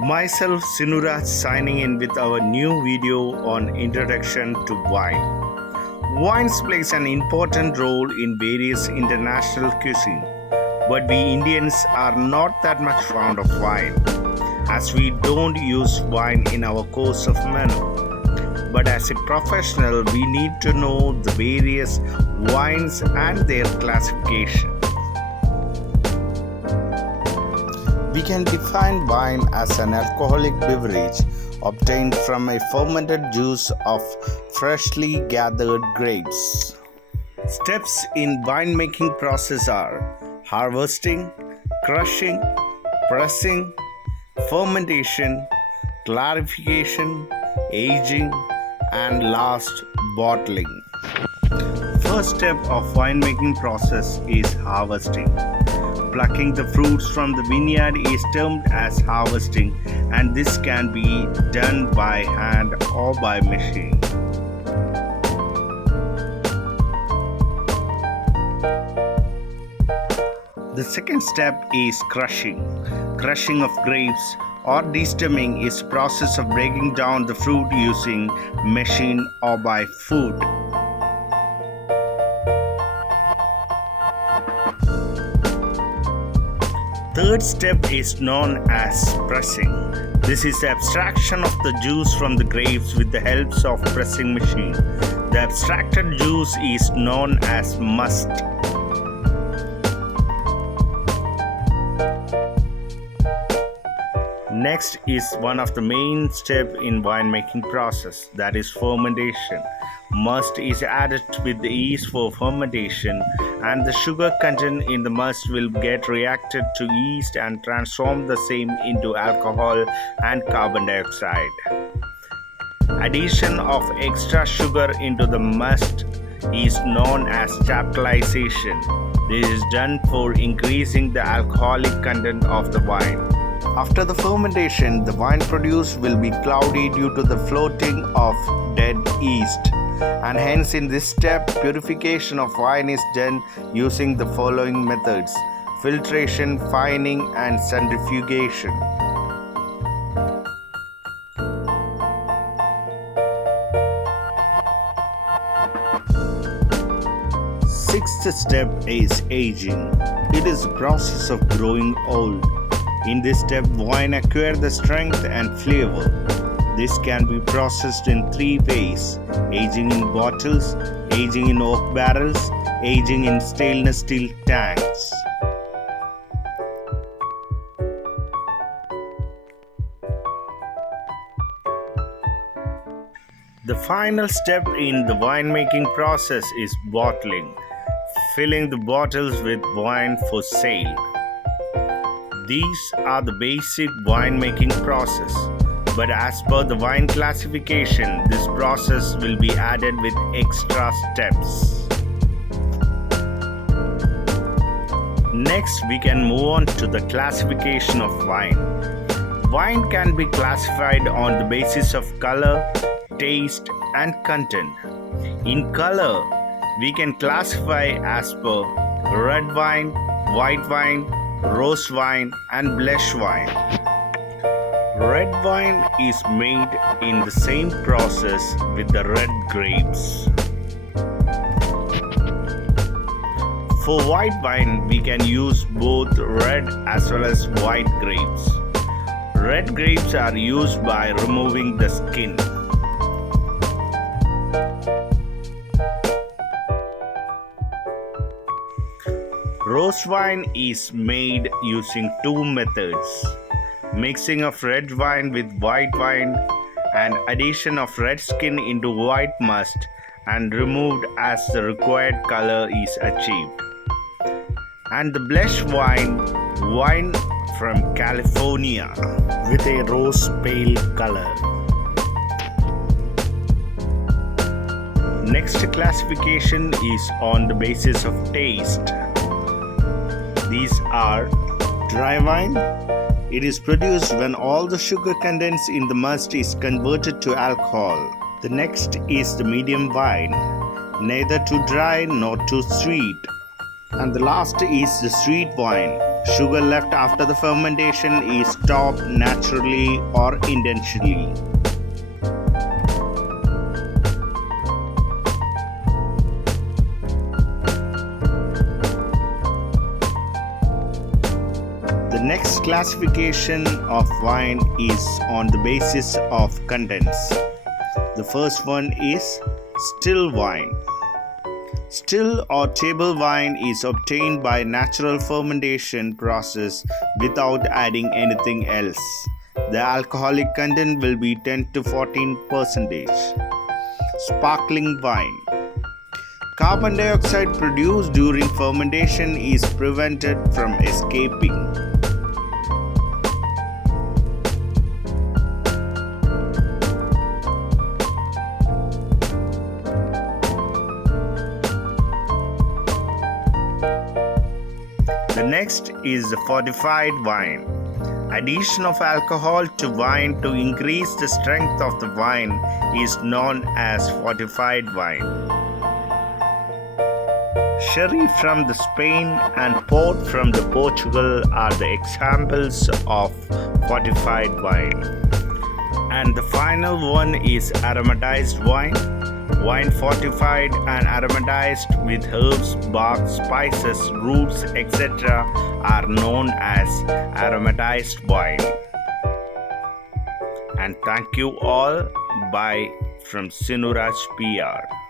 Myself Sinuraj signing in with our new video on Introduction to Wine. Wines plays an important role in various international cuisine, but we Indians are not that much fond of wine, as we don't use wine in our course of menu. But as a professional, we need to know the various wines and their classification. We can define wine as an alcoholic beverage obtained from a fermented juice of freshly gathered grapes. Steps in winemaking process are harvesting, crushing, pressing, fermentation, clarification, aging, and last bottling. First step of winemaking process is harvesting. Plucking the fruits from the vineyard is termed as harvesting, and this can be done by hand or by machine. The second step is crushing. Crushing of grapes or destemming is process of breaking down the fruit using machine or by foot. Third step is known as pressing. This is the abstraction of the juice from the grapes with the help of pressing machine. The abstracted juice is known as must. Next is one of the main steps in winemaking process, that is fermentation. Must is added with the yeast for fermentation, and the sugar content in the must will get reacted to yeast and transform the same into alcohol and carbon dioxide. Addition of extra sugar into the must is known as chaptalization. This is done for increasing the alcoholic content of the wine. After the fermentation, the wine produced will be cloudy due to the floating of dead yeast, and hence in this step purification of wine is done using the following methods: filtration, fining, and centrifugation. Sixth step is aging. It is the process of growing old. In this step, wine acquires the strength and flavor. This can be processed in three ways: aging in bottles, aging in oak barrels, aging in stainless steel tanks. The final step in the winemaking process is bottling, filling the bottles with wine for sale. These are the basic winemaking process, but as per the wine classification, this process will be added with extra steps. Next, we can move on to the classification of wine. Wine can be classified on the basis of color, taste, and content. In color, we can classify as per red wine, white wine, rose wine, and blush wine. Red wine is made in the same process with the red grapes. For white wine, we can use both red as well as white grapes. Red grapes are used by removing the skin. Rose wine is made using two methods: mixing of red wine with white wine and addition of red skin into white must and removed as the required color is achieved. And the blush wine from California with a rose pale color. Next classification is on the basis of taste. These are dry wine. It is produced when all the sugar contents in the must is converted to alcohol. The next is the medium wine, neither too dry nor too sweet. And the last is the sweet wine. Sugar left after the fermentation is stopped naturally or intentionally. The next classification of wine is on the basis of contents. The first one is still wine. Still or table wine is obtained by natural fermentation process without adding anything else. The alcoholic content will be 10 to 14%. Sparkling wine. Carbon dioxide produced during fermentation is prevented from escaping. The next is the fortified wine. Addition of alcohol to wine to increase the strength of the wine is known as fortified wine. Sherry from the Spain and port from the Portugal are the examples of fortified wine. And the final one is aromatized wine. Wine fortified and aromatized with herbs, bark, spices, roots, etc. are known as aromatized wine. And thank you all. Bye from Sinuraj PR.